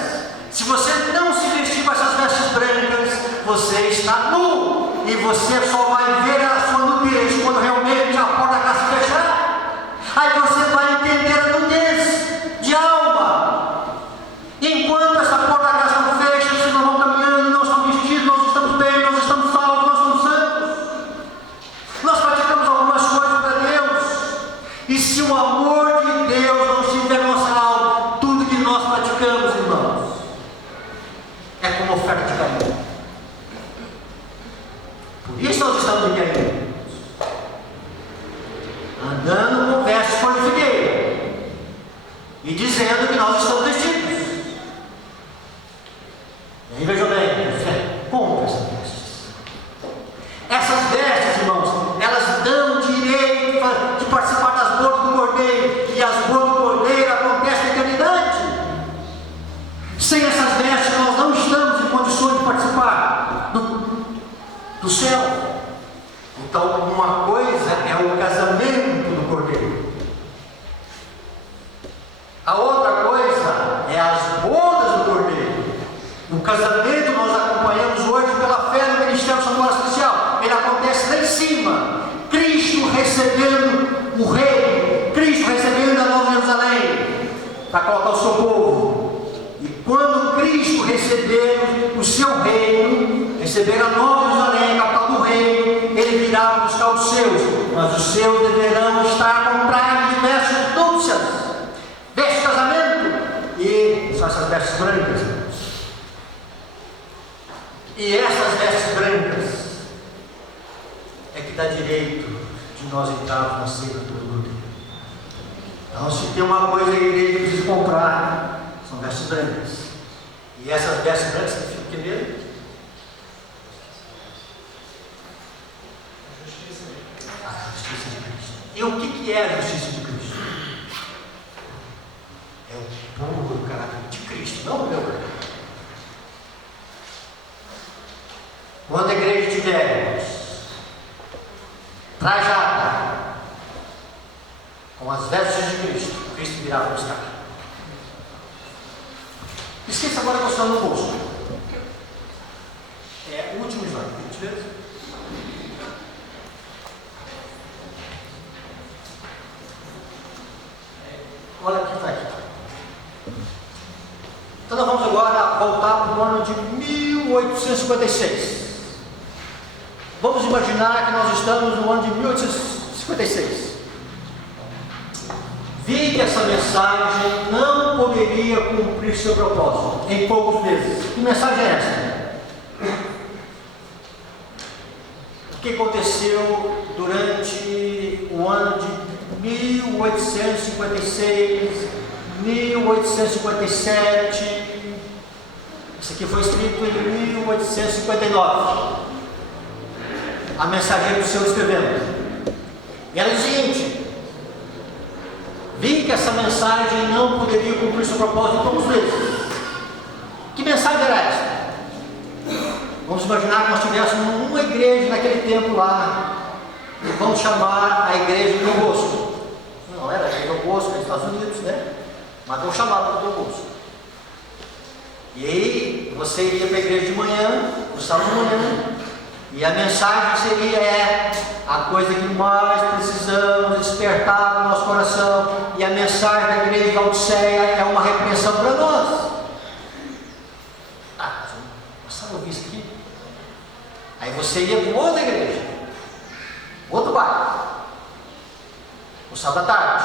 Se você não se vestir com essas vestes brancas, você está nu, e você só vai ver a sua nudez quando realmente a porta da casa se fechar. Aí você vai entender a nudez de alma. Enquanto essa porta da casa não fecha, vocês não vão caminhando, não estão vestidos, nós estamos bem, nós estamos salvos, nós estamos santos. Nós praticamos algumas coisas para Deus, e se o amor de Deus não estiver na nossa alma, tudo que nós praticamos, irmãos, é como oferta de carinho. Por isso nós estamos aqui ainda, andando com vestes de folha de figueira e dizendo que nós estamos vestidos. E aí veja bem, compra essas vestes. Essas vestes, irmãos, elas dão direito de participar das bodas do Cordeiro, e as bodas do Cordeiro acontecem na eternidade. Sem essas vestes nós não estamos em condições de participar do céu. Então, uma coisa é o casamento do Cordeiro, a outra coisa é as bodas do Cordeiro. O casamento nós acompanhamos hoje pela fé no ministério santuário especial. Ele acontece lá em cima, Cristo recebendo o reino, Cristo recebendo a Nova Jerusalém para colocar o seu povo. E quando Cristo receber o seu reino, receber a Nova Jerusalém, a capital do reino, ele virá buscar os seus, mas os seus deverão estar com traje de vestes núpcias, vestes de casamento, e são essas vestes brancas. E essas vestes brancas é que dá direito de nós entrarmos na ceia do Cordeiro. Então, se tem uma coisa que a igreja precisa comprar, são vestes brancas. E essas vestes brancas significam o que mesmo? A justiça de Cristo. E o que é a justiça de Cristo? É o puro caráter de Cristo, não o meu caráter. Quando a igreja estiver trajada com as vestes de Cristo, Cristo virá para buscar. Esqueça agora que eu estou no bolso. É o último slide, beleza? Olha o que está aqui. Então nós vamos agora voltar para o ano de 1856. Vamos imaginar que nós estamos no ano de 1856. Vi que essa mensagem não poderia cumprir seu propósito em poucos meses. Que mensagem é essa? O que aconteceu durante o ano de 1856, 1857? Isso aqui foi escrito em 1859. A mensageira do Senhor escrevendo. E ela diz o seguinte: vi que essa mensagem não poderia cumprir seu propósito em poucos meses. Que mensagem era esta? Vamos imaginar que nós tivéssemos uma igreja naquele tempo lá, e vamos chamar a igreja do Bosco. Não era a igreja do Bosco nos Estados Unidos, né? Mas vamos chamar do Bosco. E aí você iria para a igreja de manhã, no sábado de manhã, e a mensagem seria a coisa que mais precisamos despertar no nosso coração. E a mensagem da igreja de Laodiceia é uma repreensão para nós. Você ouviu isso aqui? Aí você ia para outra igreja, outro bairro, no sábado à tarde,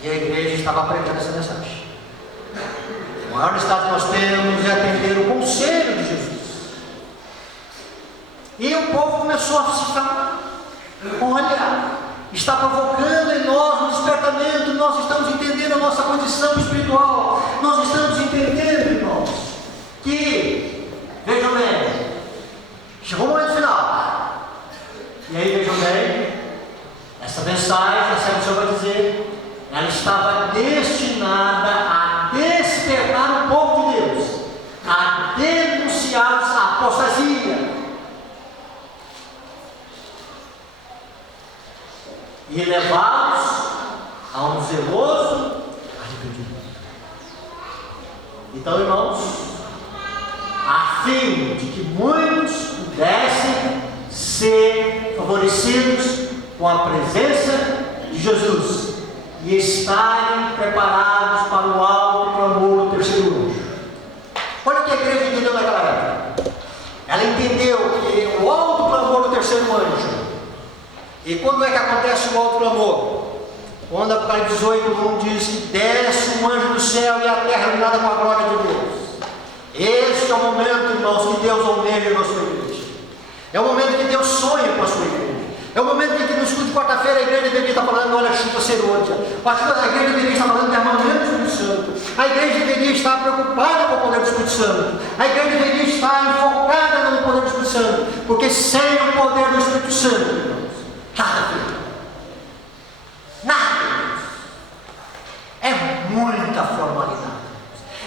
e a igreja estava pregando essa mensagem. O maior estado que nós temos é atender o conselho de Jesus. E o povo começou a ficar, olha, está provocando em nós um despertamento. Nós estamos entendendo a nossa condição espiritual. Nós estamos entendendo, irmãos, que, vejam bem, chegou o momento final. E aí, vejam bem, essa mensagem, a Senhora vai dizer, ela estava destinada a despertar o povo de Deus, a e levá-los a um zeloso arrependimento. Então, irmãos, a fim de que muitos pudessem ser favorecidos com a presença de Jesus e estarem preparados para o alto clamor do terceiro anjo. Olha o que a igreja entendeu naquela época. Ela entendeu que o alto clamor do terceiro anjo. E quando é que acontece o alto clamor? Quando Apocalipse 18:1 diz que desce um anjo do céu e a terra iluminada com a glória de Deus. Este é o momento, irmãos, que Deus almeja com a sua igreja. É o momento que Deus sonha com a sua igreja. É o momento em que no estudo de quarta-feira a igreja deveria estar falando, olha, chuva serôdia. A igreja deveria estar falando de derramamento do Espírito Santo. A igreja deveria estar preocupada com o poder do Espírito Santo. A igreja deveria estar enfocada no poder do Espírito Santo. Porque sem o poder do Espírito Santo, irmãos, nada feito. Nada. É muita formalidade.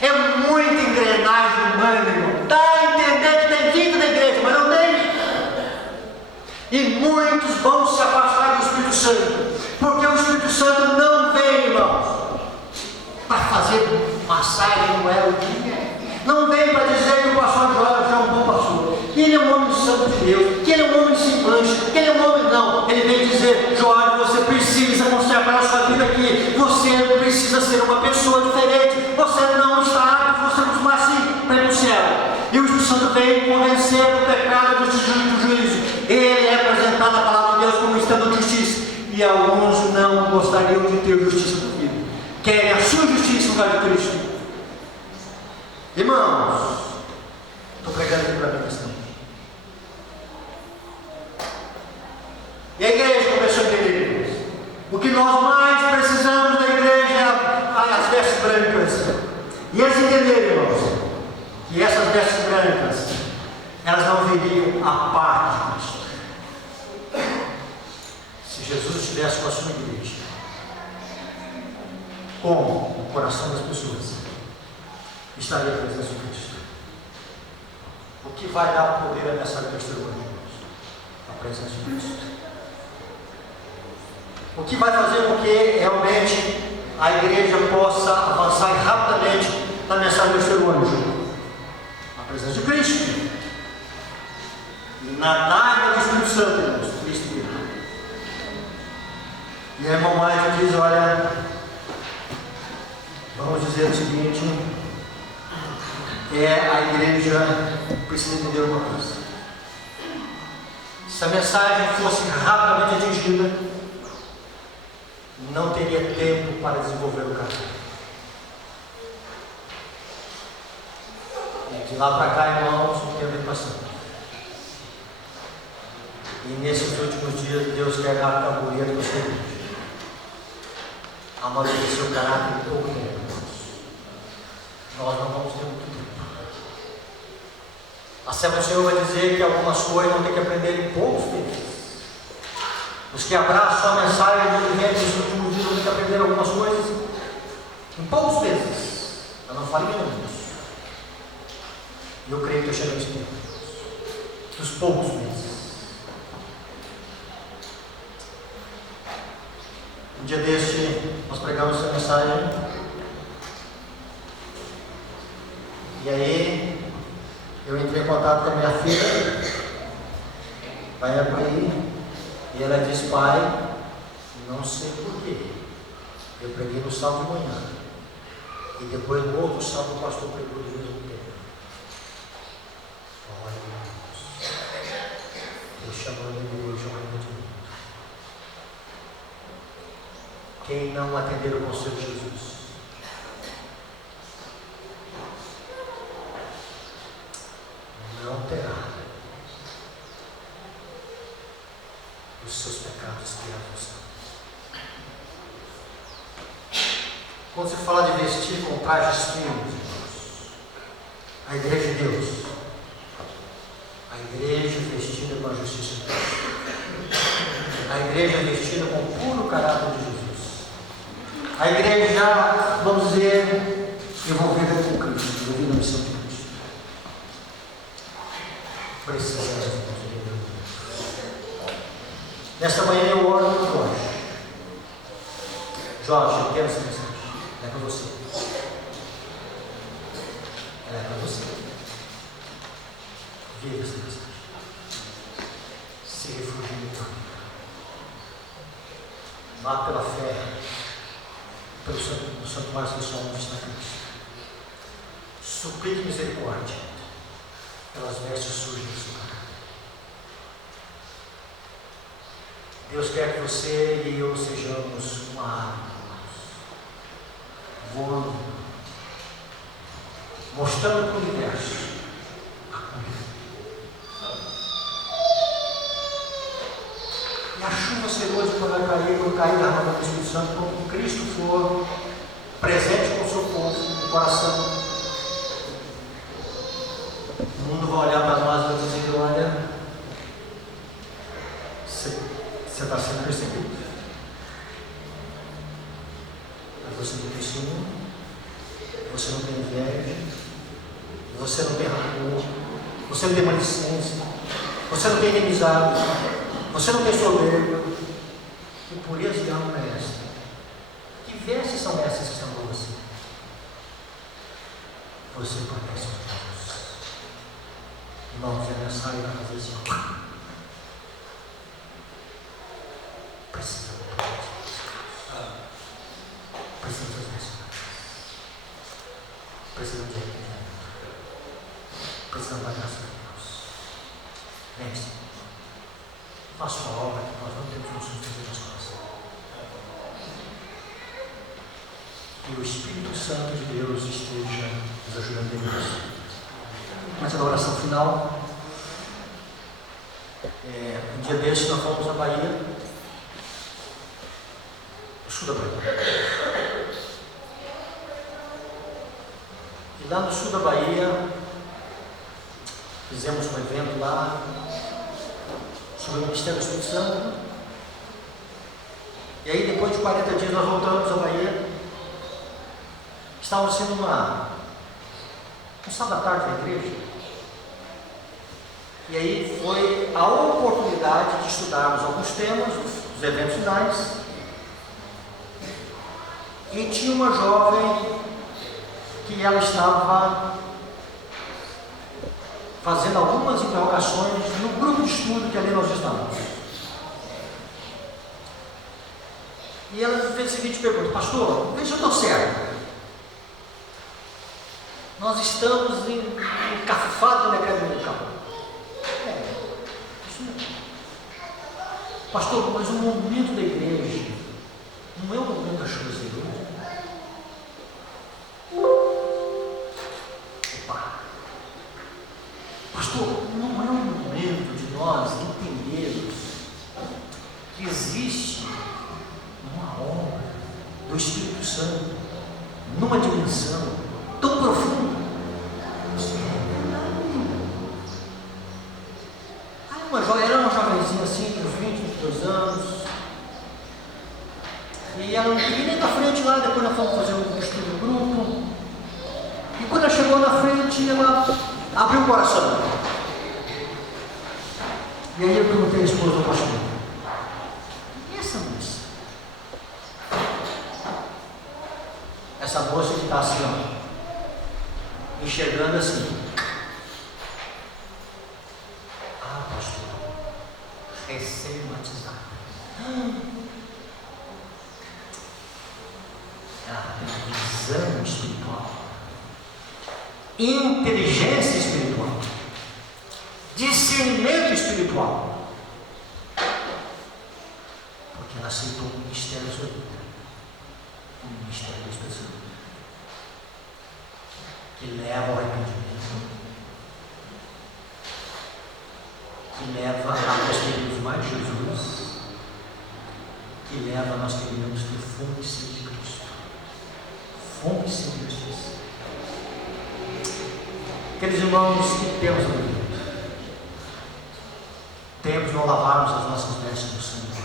É muita engrenagem humana, irmão. Dá a entender que tem vida na igreja, mas não tem. E muitos vão se afastar do Espírito Santo, porque o Espírito Santo não vem, irmãos, para fazer massagem no elo. Não vem para dizer que o pastor Jorge é um bom pastor, que ele é um homem santo de Deus, que ele é um homem sem mancha, que ele é um homem não. Ele vem dizer, Jorge, você precisa conservar a sua vida aqui, você precisa ser uma pessoa diferente, você não está apto, você não está assim para ir para o céu. E o Espírito Santo vem convencer o pecado do juízo. Ele é apresentado a palavra de Deus como estando de justiça. E alguns não gostariam de ter justiça na vida. Querem a sua justiça no lugar de Cristo. Irmãos, estou pregando aqui para a minha questão. E a igreja começou a entender. O que nós mais precisamos da igreja é as vestes brancas. E eles entenderam, irmãos, que essas vestes brancas, elas não viriam à parte de Cristo. Se Jesus estivesse com a sua igreja, com o coração das pessoas, estaria a presença de Cristo. O que vai dar poder a nessa testemunha, irmãos? A presença de Cristo. O que vai fazer com que realmente a igreja possa avançar rapidamente na mensagem do terceiro anjo? A presença de Cristo. E na dádiva do Espírito Santo, irmãos, Cristo virá. E a irmã Maia diz, olha, vamos dizer o seguinte, a igreja precisa entender uma coisa. Se a mensagem fosse rapidamente atingida, não teria tempo para desenvolver o caráter. E de lá para cá, irmãos, o tempo é passando. E nesses últimos dias, Deus quer dar a tabuleira do seu Deus. Amadurecer o caráter em pouco tempo. Nós não vamos ter muito tempo. A Assembleia do Senhor vai dizer que algumas coisas vão ter que aprender em poucos meses. Os que abraçam a mensagem do Evangelho nos últimos dias vão ter que aprender algumas coisas em poucos meses. Eu não falo em anos. E eu creio que eu chego nesse tempo. Dos poucos meses. Um dia deste, nós pregamos essa mensagem. E aí, eu entrei em contato com a minha filha. Vai aí. E ela disse, pai, não sei porquê. Eu preguei no sábado de manhã. E depois no outro sábado o pastor pregou do mesmo tempo. Olha, irmãos. Ele chamando ele, chamando de muito. Quem não atender o conselho de Jesus, não terá os seus pecados criados. Quando se fala de vestir com trajes finos, a igreja de Deus, a igreja vestida com a justiça de Deus, a igreja vestida com o puro caráter de Jesus, a igreja, vamos dizer, envolvida com Cristo, envolvida na missão de Cristo. Precisamos. Nesta manhã eu oro por nós. Jorge, eu quero essa mensagem. É para você. É para você. Viva essa mensagem. Se refugie em Deus. Vá pela fé, pelo santuário que sua alma está em Cristo. Suplique misericórdia pelas vestes sujas do seu carro. Deus quer que você e eu sejamos uma árvore, voando, mostrando para o universo a cura. E a chuva será hoje quando cair da arma do Espírito Santo, quando Cristo for presente com o seu povo, no coração. O mundo vai olhar para nós e vai dizer: olha, você está sendo perseguido. Mas você não tem ciúme, você não tem inveja, você não tem rancor, você não tem maledicência, você não tem inimizade, você não tem soberba. Que pureza de alma é esta? Que vestes são essas que estão com você? Você pertence a Deus. Irmãos, é necessário ir na casa do Senhor. Precisa de Deus. Precisa de Deus. Precisa de arrependimento. Precisa da graça de Deus. Vence. Faça uma obra que nós não temos noção de fazer as coisas. Que o Espírito Santo de Deus esteja nos ajudando em isso. Mas na oração final, um dia desses nós fomos à Bahia, no sul da Bahia. E lá no sul da Bahia, fizemos um evento lá sobre o Ministério do Espírito Santo. E aí, depois de 40 dias, nós voltamos à Bahia. Estávamos sendo um sábado à tarde na igreja. E aí foi a oportunidade de estudarmos alguns temas, os eventos finais. E tinha uma jovem que ela estava fazendo algumas interrogações no grupo de estudo que ali nós estávamos. E ela fez a seguinte pergunta: pastor, veja se eu estou certo. Nós estamos encafados na decreto musical. Isso mesmo. Pastor, mas o momento da igreja não é o momento das coisas da igreja. Pastor, não é o momento de nós entendermos que existe uma obra do Espírito Santo numa dimensão tão profunda. Era uma jovenzinha assim, com 20, 22 anos, e ela não queria nem na frente lá. Depois nós fomos fazer um estudo no grupo, e quando ela chegou na frente, ela abriu o coração. E aí eu perguntei à esposa do pastor: e essa moça? Essa moça que está assim, ó, enxergando assim: ah, pastor, recém-batizada. Ela tem visão espiritual, inteligência espiritual, discernimento espiritual, porque ela aceitou o ministério da sua vida, o ministério do Espírito Santo, que leva ao arrependimento, que leva a nós termos mais Jesus, que leva a nós termos ter fome e sede de Cristo, fome e sede de justiça. Queridos irmãos, que temos na vida? Temos de não lavarmos as nossas vestes no sangue.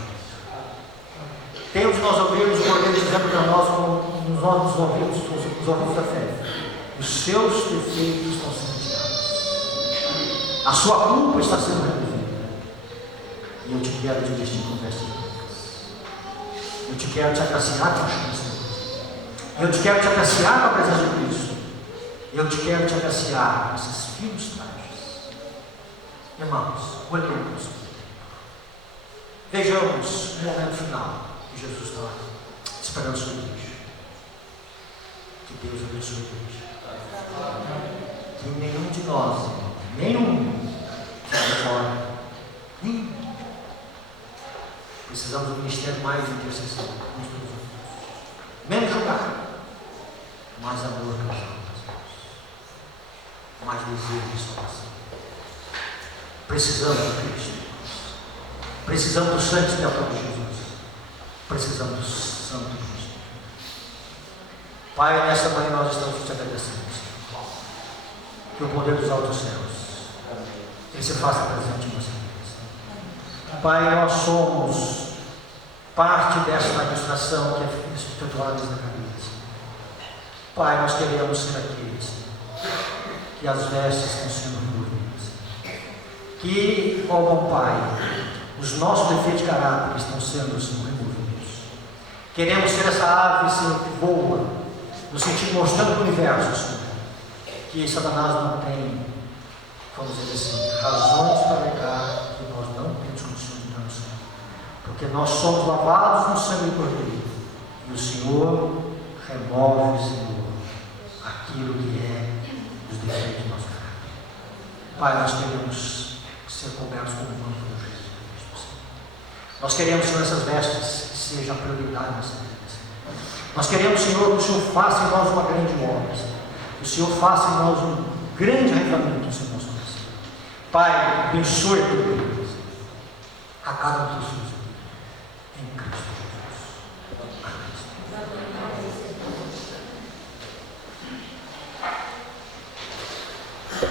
Temos de nós ouvirmos o Cordeiro dizendo para nós, nos nossos ouvidos, os ouvidos da fé: os seus defeitos estão sendo tirados, a sua culpa está sendo removida, e eu te quero te vestir com vestes brancas. Eu te quero te agraciar com a chance. Eu te quero te agraciar com a presença de Cristo. Eu te quero te agraciar com esses finos trajes. Irmãos, olhemos. Vejamos o momento final que Jesus está esperando a sua igreja. Que Deus abençoe a igreja. Que nenhum de nós, nenhum, fique fora. Precisamos do ministério mais de intercessão. Menos julgar, mais amor pelas almas, mais desejo de salvação. Precisamos de Cristo. Precisamos do sangue expiatório de Jesus. Precisamos do Santo Cristo. Pai, nesta manhã nós estamos te agradecendo. Que o poder dos altos céus Ele se faça presente em nossa vida. Pai, nós somos parte desta administração que é efetuada na cabeça. Pai, nós queremos ser aqueles que as vestes estão sendo removidas. Que, ó bom Pai, os nossos defeitos de caráter estão sendo removidos. Queremos ser essa ave, Senhor, que voa, no sentido mostrando para o universo, Senhor, que Satanás não tem, vamos dizer assim, razões para negar que nós não temos condições de dar no céu. Porque nós somos lavados no sangue do Cordeiro. E o Senhor remove, Senhor, aquilo que é os defeitos do nosso caráter. Pai, nós queremos ser cobertos com o manto de Jesus. Nós queremos, Senhor, essas vestes que sejam a prioridade da nossa vida. Nós queremos, Senhor, que o Senhor faça em nós uma grande obra. Que o Senhor faça em nós um grande arrependimento, Senhor, nosso coração. Pai, abençoe a tua igreja. A cada um dos teus filhos. Em Cristo Jesus. Amém.